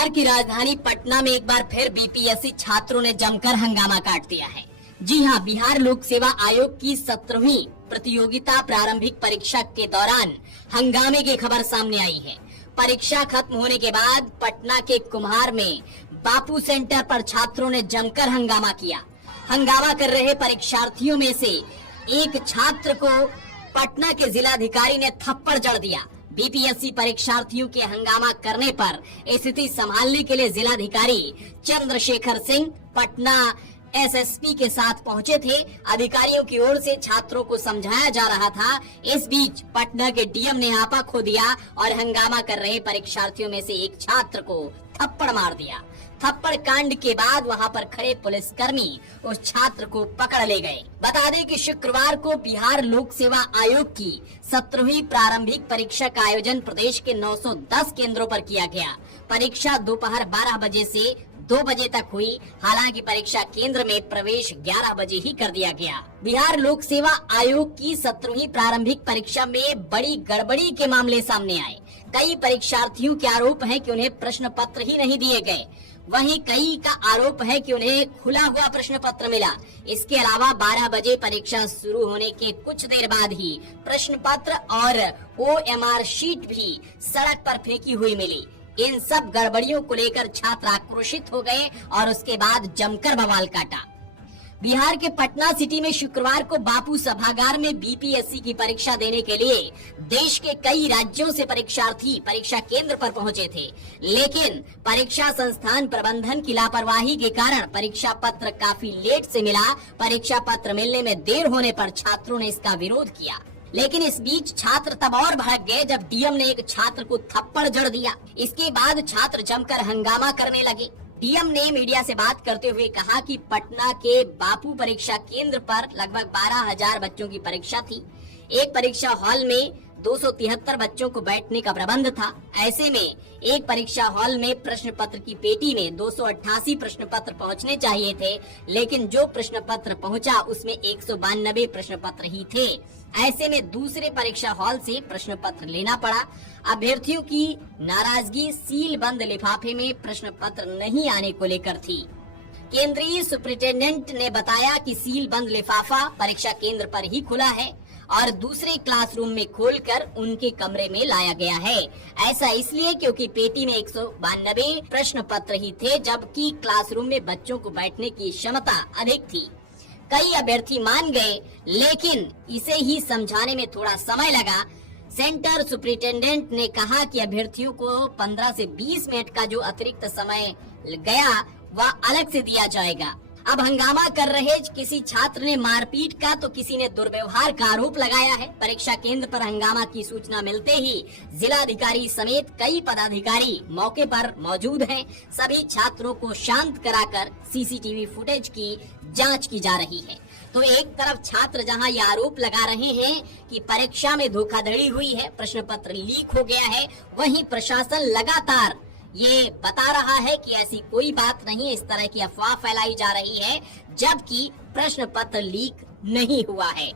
बिहार की राजधानी पटना में एक बार फिर बीपीएससी छात्रों ने जमकर हंगामा काट दिया है। जी हां, बिहार लोक सेवा आयोग की 17वीं प्रतियोगिता प्रारंभिक परीक्षा के दौरान हंगामे की खबर सामने आई है। परीक्षा खत्म होने के बाद पटना के कुम्हार में बापू सेंटर पर छात्रों ने जमकर हंगामा किया। हंगामा कर रहे परीक्षार्थियों में से एक छात्र को पटना के जिलाधिकारी ने थप्पड़ जड़ दिया। बीपीएससी परीक्षार्थियों के हंगामा करने पर स्थिति संभालने के लिए जिलाधिकारी चंद्रशेखर सिंह पटना एसएसपी के साथ पहुंचे थे। अधिकारियों की ओर से छात्रों को समझाया जा रहा था। इस बीच पटना के डीएम ने आपा खो दिया और हंगामा कर रहे परीक्षार्थियों में से एक छात्र को थप्पड़ मार दिया। थप्पड़ कांड के बाद वहां पर खड़े पुलिसकर्मी उस छात्र को पकड़ ले गए। बता दें कि शुक्रवार को बिहार लोक सेवा आयोग की 17वीं प्रारंभिक परीक्षा का आयोजन प्रदेश के 910 केंद्रों पर किया गया। परीक्षा दोपहर 12 बजे से 2 बजे तक हुई। हालांकि परीक्षा केंद्र में प्रवेश 11 बजे ही कर दिया गया। बिहार लोक सेवा आयोग की 17वीं प्रारंभिक परीक्षा में बड़ी गड़बड़ी के मामले सामने आए। कई परीक्षार्थियों के आरोप है कि उन्हें प्रश्न पत्र ही नहीं दिए गए। वहीं कई का आरोप है कि उन्हें खुला हुआ प्रश्न पत्र मिला। इसके अलावा 12 बजे परीक्षा शुरू होने के कुछ देर बाद ही प्रश्न पत्र और ओएमआर शीट भी सड़क पर फेंकी हुई मिली। इन सब गड़बड़ियों को लेकर छात्र आक्रोशित हो गए और उसके बाद जमकर बवाल काटा। बिहार के पटना सिटी में शुक्रवार को बापू सभागार में बीपीएससी की परीक्षा देने के लिए देश के कई राज्यों से परीक्षार्थी परीक्षा केंद्र पर पहुंचे थे, लेकिन परीक्षा संस्थान प्रबंधन की लापरवाही के कारण परीक्षा पत्र काफी लेट से मिला। परीक्षा पत्र मिलने में देर होने पर छात्रों ने इसका विरोध किया, लेकिन इस बीच छात्र तब और भड़क गए जब डीएम ने एक छात्र को थप्पड़ जड़ दिया। इसके बाद छात्र जमकर हंगामा करने लगे। डीएम ने मीडिया से बात करते हुए कहा कि पटना के बापू परीक्षा केंद्र पर लगभग 12,000 बच्चों की परीक्षा थी। एक परीक्षा हॉल में 273 बच्चों को बैठने का प्रबंध था। ऐसे में एक परीक्षा हॉल में प्रश्न पत्र की पेटी में 288 प्रश्न पत्र पहुँचने चाहिए थे, लेकिन जो प्रश्न पत्र पहुँचा उसमें 192 प्रश्न पत्र ही थे। ऐसे में दूसरे परीक्षा हॉल से प्रश्न पत्र लेना पड़ा। अभ्यर्थियों की नाराजगी सील बंद लिफाफे में प्रश्न पत्र नहीं आने को लेकर थी। केंद्रीय सुपरिटेंडेंट ने बताया कि सील बंद लिफाफा परीक्षा केंद्र पर ही खुला है और दूसरे क्लासरूम में खोलकर उनके कमरे में लाया गया है। ऐसा इसलिए क्योंकि पेटी में 192 प्रश्न पत्र ही थे, जबकि क्लासरूम में बच्चों को बैठने की क्षमता अधिक थी। कई अभ्यर्थी मान गए, लेकिन इसे ही समझाने में थोड़ा समय लगा। सेंटर सुपरिटेंडेंट ने कहा कि अभ्यर्थियों को 15 से 20 मिनट का जो अतिरिक्त समय गया वह अलग से दिया जाएगा। अब हंगामा कर रहे किसी छात्र ने मारपीट का तो किसी ने दुर्व्यवहार का आरोप लगाया है। परीक्षा केंद्र पर हंगामा की सूचना मिलते ही जिलाधिकारी समेत कई पदाधिकारी मौके पर मौजूद हैं। सभी छात्रों को शांत कराकर सीसीटीवी फुटेज की जांच की जा रही है। तो एक तरफ छात्र जहां ये आरोप लगा रहे हैं कि परीक्षा में धोखाधड़ी हुई है, प्रश्न पत्र लीक हो गया है, वहीं प्रशासन लगातार ये बता रहा है कि ऐसी कोई बात नहीं, इस तरह की अफवाह फैलाई जा रही है, जबकि प्रश्न पत्र लीक नहीं हुआ है।